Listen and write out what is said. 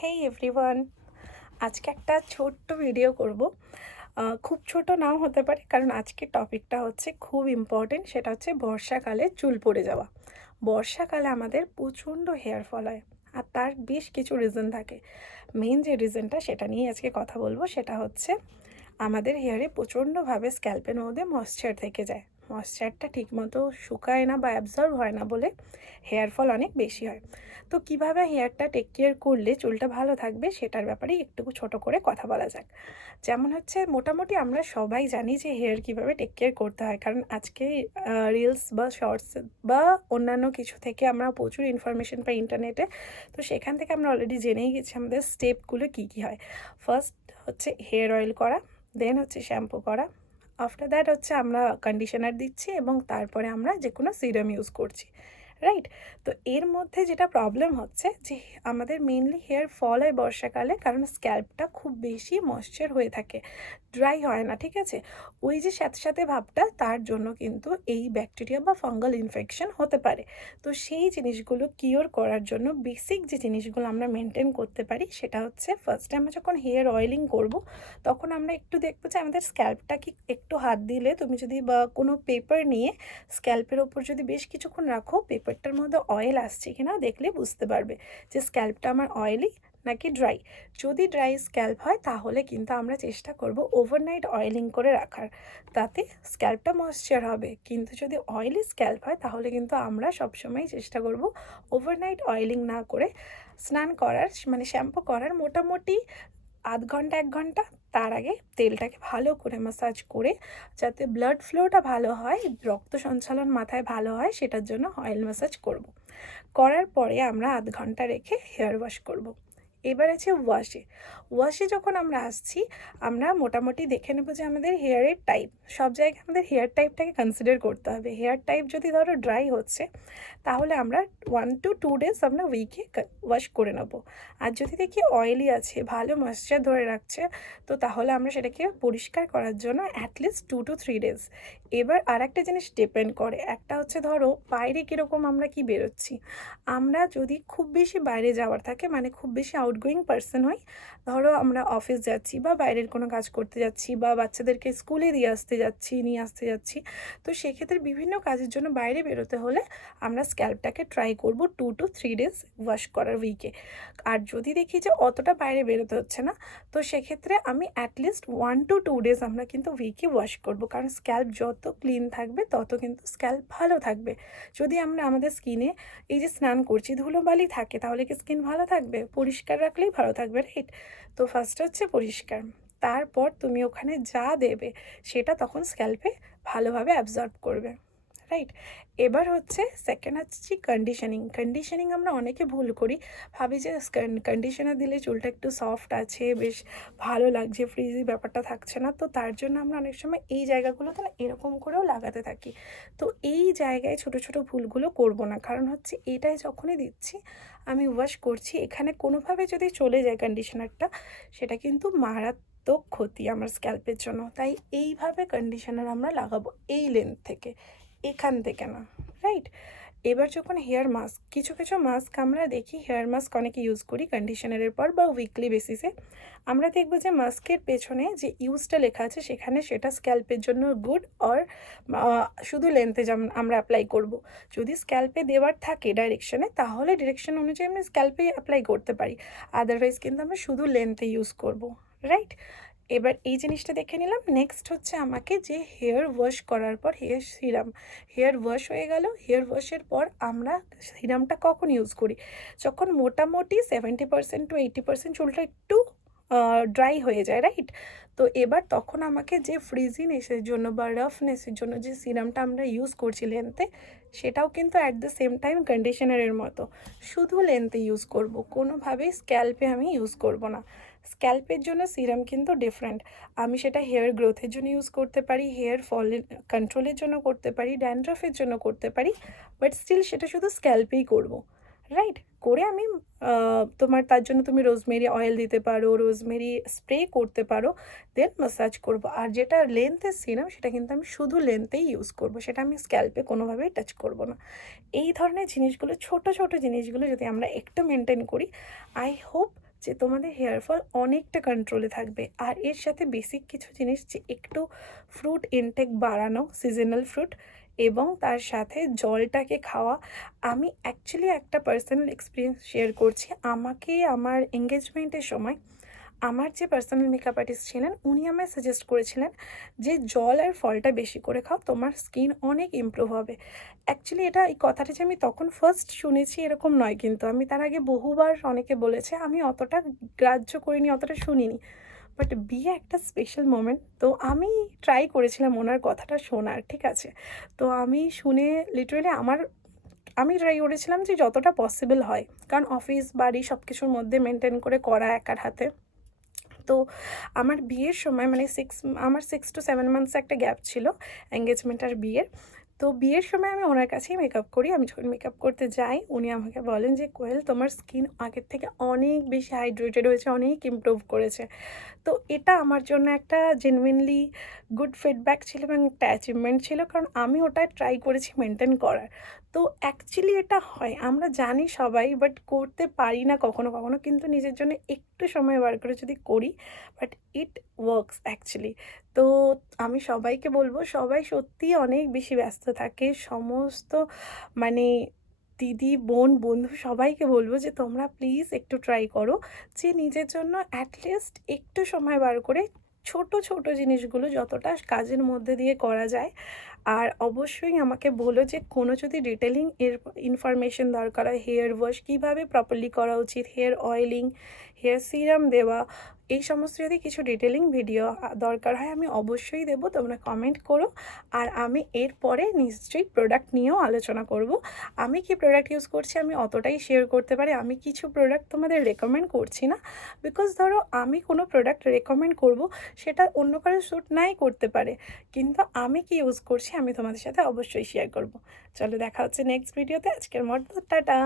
হেই everyone, আজকে একটা ছোট্ট ভিডিও করব। খুব ছোট নাও হতে পারে, কারণ আজকের টপিকটা হচ্ছে খুব ইম্পর্টেন্ট। সেটা হচ্ছে বর্ষাকালে চুল পড়ে যাওয়া। বর্ষাকালে আমাদের প্রচণ্ড হেয়ার ফল হয়, আর তার বেশ কিছু রিজন থাকে। মেন যে রিজনটা সেটা নিয়ে আজকে কথা বলবো, সেটা হচ্ছে আমাদের হেয়ারে প্রচণ্ডভাবে স্ক্যাল্পের মধ্যে ময়েশ্চার থেকে যায়। ময়েশ্চারটা ঠিকমতো শুকায় না বা অ্যাবজর্ব হয় না বলে হেয়ার ফল অনেক বেশি হয়। তো কিভাবে হেয়ারটা টেক কেয়ার করলে চুলটা ভালো থাকবে সেটার ব্যাপারে একটু ছোট করে কথা বলা যাক। যেমন হচ্ছে, মোটামুটি আমরা সবাই জানি যে হেয়ার কীভাবে টেক কেয়ার করতে হয়, কারণ আজকে রিলস বা শর্টস বা অন্যান্য কিছু থেকে আমরা প্রচুর ইনফরমেশন পাই ইন্টারনেটে। তো সেখান থেকে আমরা অলরেডি জেনেই গেছি আমাদের স্টেপগুলো কী কী হয়। ফার্স্ট হচ্ছে হেয়ার অয়েল করা, দেন হচ্ছে শ্যাম্পু করা, আফটার দ্যাট হচ্ছে আমরা কন্ডিশনার দিচ্ছি এবং তারপরে আমরা যে কোনো সিরাম ইউজ করছি, রাইট? তো এর মধ্যে যেটা প্রবলেম হচ্ছে যে আমাদের মেনলি হেয়ার ফল হয় বর্ষাকালে, কারণ স্ক্যাল্পটা খুব বেশি ময়েশ্চার হয়ে থাকে, ড্রাই হয় না, ঠিক আছে? ওই যে স্যাঁতস্যাঁতে ভাবটা, তার জন্য কিন্তু এই ব্যাকটেরিয়া বা ফাঙ্গাল ইনফেকশন হতে পারে। তো সেই জিনিসগুলো কিওর করার জন্য বেসিক যে জিনিসগুলো আমরা মেনটেন করতে পারি সেটা হচ্ছে, ফার্স্টে আমরা যখন হেয়ার অয়েলিং করব তখন আমরা একটু দেখবো যে আমাদের স্ক্যাল্পটা কি একটু হাত দিলে, তুমি যদি বা কোনো পেপার নিয়ে স্ক্যাল্পের ওপর যদি বেশ কিছুক্ষণ রাখো, পেপারটার মধ্যে অয়েল আসছে কিনা দেখলে বুঝতে পারবে যে স্ক্যাল্পটা আমার অয়েলি নাকি ড্রাই। যদি ড্রাই স্ক্যাল্প হয় তাহলে কিন্তু আমরা চেষ্টা করব ওভারনাইট অয়েলিং করে রাখার, তাতে স্ক্যাল্পটা ময়েশ্চার হবে। কিন্তু যদি অয়েলি স্ক্যাল্প হয় তাহলে কিন্তু আমরা সবসময় চেষ্টা করব ওভারনাইট অয়েলিং না করে স্নান করার, মানে শ্যাম্পু করার মোটামুটি আধ ঘন্টা ১ ঘন্টা তার আগে তেলটাকে ভালো করে ম্যাসাজ করে, যাতে ব্লাড ফ্লোটা ভালো হয়, রক্ত সঞ্চালন মাথায় ভালো হয়, সেটার জন্য অয়েল ম্যাসাজ করব। করার পরে আমরা আধ ঘন্টা রেখে হেয়ার ওয়াশ করব। এবার আছে ওয়াশে। ওয়াশে যখন আমরা আসছি, আমরা মোটামুটি দেখে নেব যে আমাদের হেয়ারের টাইপ। সব জায়গায় আমাদের হেয়ার টাইপটাকে কনসিডার করতে হবে। হেয়ার টাইপ যদি ধরো ড্রাই হচ্ছে, তাহলে আমরা 1 to 2 ডেজ আমরা উইকে ওয়াশ করে নেব। আর যদি দেখি অয়েলি আছে, ভালো ময়েশ্চার ধরে রাখছে, তো তাহলে আমরা সেটাকে পরিষ্কার করার জন্য অ্যাটলিস্ট 2 to 3 ডেজ। এবার আরেকটা জিনিস ডিপেন্ড করে, একটা হচ্ছে ধরো বাইরে কীরকম আমরা কি বেরোচ্ছি। আমরা যদি খুব বেশি বাইরে যাওয়ার থাকে, মানে খুব বেশি আউটগোয়িং পারসন হই, ধরো আমরা অফিস যাচ্ছি বা বাইরের কোনো কাজ করতে যাচ্ছি বা বাচ্চাদেরকে স্কুলে দিয়ে আসতে যাচ্ছি, নিয়ে আসতে যাচ্ছি, তো সেক্ষেত্রে বিভিন্ন কাজের জন্য বাইরে বেরোতে হলে আমরা স্ক্যাল্পটাকে ট্রাই করব 2 to 3 ডেজ ওয়াশ করার উইকে। আর যদি দেখি যে অতটা বাইরে বেরোতে হচ্ছে না, তো সেক্ষেত্রে আমি অ্যাটলিস্ট 1 to 2 ডেজ আমরা কিন্তু উইকে ওয়াশ করব, কারণ স্ক্যাল্প যত ক্লিন থাকবে তত কিন্তু স্ক্যাল্প ভালো থাকবে। যদি আমরা আমাদের স্কিনে এই যে স্নান করছি ধুলোবালি থাকে, তাহলে কি স্কিন ভালো থাকবে? পরিষ্কার রাখলেই ভালো থাকবে, রাইট? তো ফার্স্ট হচ্ছে পরিষ্কার, তারপর তুমি ওখানে যা দেবে সেটা তখন স্ক্যাল্পে ভালোভাবে অ্যাবজর্ব করবে, রাইট? এবার হচ্ছে সেকেন্ড হচ্ছে কন্ডিশনিং। কন্ডিশনিং আমরা অনেকে ভুল করি, ভাবি যে কন্ডিশনার দিলে চুলটা একটু সফট আছে, বেশ ভালো লাগছে, ফ্রিজি ব্যাপারটা থাকছে না। তো তার জন্য আমরা অনেক সময় এই জায়গাগুলোতে না এরকম করেও লাগাতে থাকি। তো এই জায়গায় ছোট ছোট ভুলগুলো করব না, কারণ হচ্ছে এটাই যখনই দিচ্ছি, আমি ওয়াশ করছি, এখানে কোনোভাবে যদি চলে যায় কন্ডিশনারটা, সেটা কিন্তু মারাত্মক ক্ষতি আমার স্ক্যাল্পের জন্য। তাই এইভাবে কন্ডিশনার আমরা লাগাবো, এই লেন্থ থেকে, এখান থেকে না, রাইট? এবার যখন হেয়ার মাস্ক, কিছু কিছু মাস্ক আমরা দেখি, হেয়ার মাস্ক অনেকে ইউজ করি কন্ডিশনারের পর বা উইকলি বেসিসে, আমরা দেখব যে মাস্কের পেছনে যে ইউজটা লেখা আছে সেখানে সেটা স্ক্যাল্পের জন্য গুড অর শুধু লেন্থে যেমন আমরা অ্যাপ্লাই করব। যদি স্ক্যাল্পে দেওয়ার থাকে ডাইরেকশনে, তাহলে ডিরেকশন অনুযায়ী আমরা স্ক্যাল্পে অ্যাপ্লাই করতে পারি, আদারওয়াইজ কিন্তু আমরা শুধু লেন্থে ইউজ করব, রাইট? এবার এই জিনিসটা দেখে নিলাম। নেক্সট হচ্ছে আমাকে যে হেয়ার ওয়াশ করার পর হেয়ার সিরাম, হেয়ার ওয়াশ হয়ে গেল, হেয়ার ওয়াশের পর আমরা সিরামটা কখন ইউজ করি? যখন মোটামুটি 70% to 80% চুলটা একটু ড্রাই হয়ে যায়, রাইট? তো এবার তখন আমাকে যে ফ্রিজিনেসের জন্য বা রাফনেসের জন্য যে সিরামটা আমরা ইউজ করছি লেন্থে, সেটাও কিন্তু অ্যাট দ্য সেম টাইম কন্ডিশনারের মতো শুধু লেন্থে ইউজ করব, কোনোভাবেই স্ক্যাল্পে আমি ইউজ করব না। স্ক্যাল্পের জন্য সিরাম কিন্তু ডিফারেন্ট। আমি সেটা হেয়ার গ্রোথের জন্য ইউজ করতে পারি, হেয়ার ফলের কন্ট্রোলের জন্য করতে পারি, ড্যান্ড্রফের জন্য করতে পারি, বাট স্টিল সেটা শুধু স্ক্যাল্পেই করব, রাইট? করে আমি তোমার তার জন্য তুমি রোজমেরি অয়েল দিতে পারো, রোজমেরি স্প্রে করতে পারো, দেন ম্যাসাজ করব। আর যেটা লেন্থের সিরাম, সেটা কিন্তু আমি শুধু লেন্থেই ইউজ করব, সেটা আমি স্ক্যাল্পে কোনোভাবেই টাচ করব না। এই ধরনের জিনিসগুলো, ছোট ছোট জিনিসগুলো যদি আমরা একটু মেনটেন করি, আই হোপ যে তোমাদের হেয়ার ফল অনেকটা কন্ট্রোলে থাকবে। আর এর সাথে বেসিক কিছু জিনিস, যে একটু ফ্রুট ইনটেক বাড়ানো, সিজনাল ফ্রুট, এবং তার সাথে জলটাকে খাওয়া। আমি অ্যাকচুয়ালি একটা পার্সোনাল এক্সপিরিয়েন্স শেয়ার করছি। আমাকে আমার এঙ্গেজমেন্টের সময় আমার যে পার্সোনাল মেকআপ আর্টিস্ট ছিলেন, উনি আমায় সাজেস্ট করেছিলেন যে জল আর ফলটা বেশি করে খাও, তোমার স্কিন অনেক ইমপ্রুভ হবে। অ্যাকচুয়ালি এই কথাটা যে আমি তখন ফার্স্ট শুনেছি এরকম নয়, কিন্তু আমি তার আগে বহুবার অনেকে বলেছে, আমি অতটা গ্রাহ্য করিনি, অতটা শুনিনি। বাট বিয়ে একটা স্পেশাল মোমেন্ট, তো আমি ট্রাই করেছিলাম ওনার কথাটা শোনার, ঠিক আছে? তো আমি শুনে লিটারেলি আমি ট্রাই করেছিলাম যে যতটা পসিবল হয়, কারণ অফিস বাড়ি সব কিছুর মধ্যে মেনটেন করে করা একার হাতে। তো আমার বিয়ের সময় মানে আমার 6 to 7 মান্থস একটা গ্যাপ ছিল এঙ্গেজমেন্ট আর বিয়ের। তো বিয়ের সময় আমি ওনার কাছেই মেকআপ করি। আমি যখন মেকআপ করতে যাই, উনি আমাকে বলেন যে, "কোয়েল, তোমার স্কিন আগের থেকে অনেক বেশি হাইড্রেটেড হয়েছে, অনেক ইমপ্রুভ করেছে।" তো এটা আমার জন্য একটা জেনুইনলি গুড ফিডব্যাক ছিল এবং একটা অ্যাচিভমেন্ট ছিল, কারণ আমি ওটা ট্রাই করেছি মেনটেন করার। তো অ্যাকচুয়ালি এটা হয়, আমরা জানি সবাই, বাট করতে পারি না কখনো কখনো, কিন্তু নিজের জন্য একটু সময় বার করে যদি করি, বাট ইট ওয়ার্কস অ্যাকচুয়ালি। তো আমি সবাইকে বলবো, সবাই সত্যিই অনেক বেশি ব্যস্ত থাকে, সমস্ত মানে দিদি, বোন, বন্ধু সবাইকে বলবো যে তোমরা প্লিজ একটু ট্রাই করো যে নিজের জন্য অ্যাটলিস্ট একটু সময় বার করে ছোট ছোট জিনিসগুলো যতটা কাজের মধ্যে দিয়ে করা যায়। আর অবশ্যই আমাকে বলো যে কোনো যদি ডিটেলিং এর ইনফরমেশন দরকার হয়, হেয়ার ওয়াশ কীভাবে প্রপারলি করা উচিত, হেয়ার অয়েলিং, হেয়ার সিরাম দেওয়া, এই সমস্ত যদি কিছু ডিটেলিং ভিডিও দরকার হয়, আমি অবশ্যই দেবো, তোমরা কমেন্ট করো। আর আমি এরপরে নিশ্চয়ই প্রোডাক্ট নিয়েও আলোচনা করব। আমি কি প্রোডাক্ট ইউজ করছি আমি অতটাই শেয়ার করতে পারি। আমি কিছু প্রোডাক্ট তোমাদের রেকমেন্ড করছি না, বিকজ ধরো আমি কোনো প্রোডাক্ট রেকমেন্ড করব, সেটা অন্য কারো শ্যুট নাই করতে পারে, কিন্তু আমি কি ইউজ করছি আমি তোমাদের সাথে অবশ্যই শেয়ার করব। চলো, দেখা হচ্ছে নেক্সট ভিডিওতে। আজকের মতো টাটা।